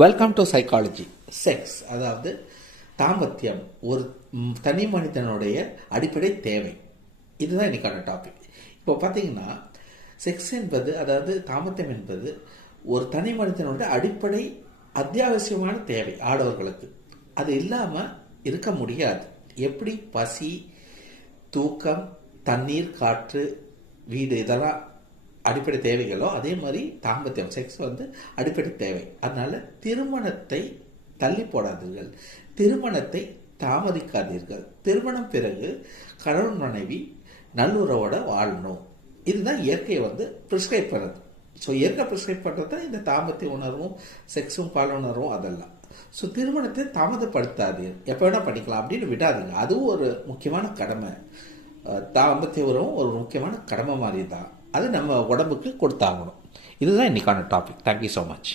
Welcome to psychology. Sex, அதாவது தாம்பத்தியம், ஒரு தனி மனிதனுடைய அடிப்படை தேவை. இதுதான் இன்னைக்கான டாபிக். இப்போ பார்த்தீங்கன்னா, செக்ஸ் என்பது, அதாவது தாம்பத்தியம் என்பது ஒரு தனி மனிதனுடைய அடிப்படை அத்தியாவசியமான தேவை ஆடவர்களுக்கு. அது இல்லாமல் இருக்க முடியாது. எப்படி பசி, தூக்கம், தண்ணீர், காற்று, வீடு இதெல்லாம் அடிப்படை தேவைகளோ, அதே மாதிரி தாம்பத்தியம், செக்ஸ் அடிப்படை தேவை. அதனால திருமணத்தை தள்ளி போடாதீர்கள், திருமணத்தை தாமதிக்காதீர்கள். திருமணம் பிறகு கணவன் மனைவி நல்லுறவோட வாழணும். இதுதான் இயற்கையை ப்ரிஸ்கிரைப் பண்ணுறது. ஸோ இயற்கை ப்ரிஸ்கிரைப் பண்ணுறது தான் இந்த தாம்பத்திய உணர்வும் செக்ஸும் பாலுணர்வும் அதெல்லாம். ஸோ திருமணத்தை தாமதப்படுத்தாதீர்கள், எப்போ வேணால் பண்ணிக்கலாம் அப்படின்னு விடாதீங்க. அதுவும் ஒரு முக்கியமான கடமை. தாம்பத்திய உறவும் ஒரு முக்கியமான கடமை மாதிரி தான். அது நம்ம உடம்புக்கு கொடுத்தாகணும். இதுதான் இன்னைக்கான டாபிக். Thank you so much.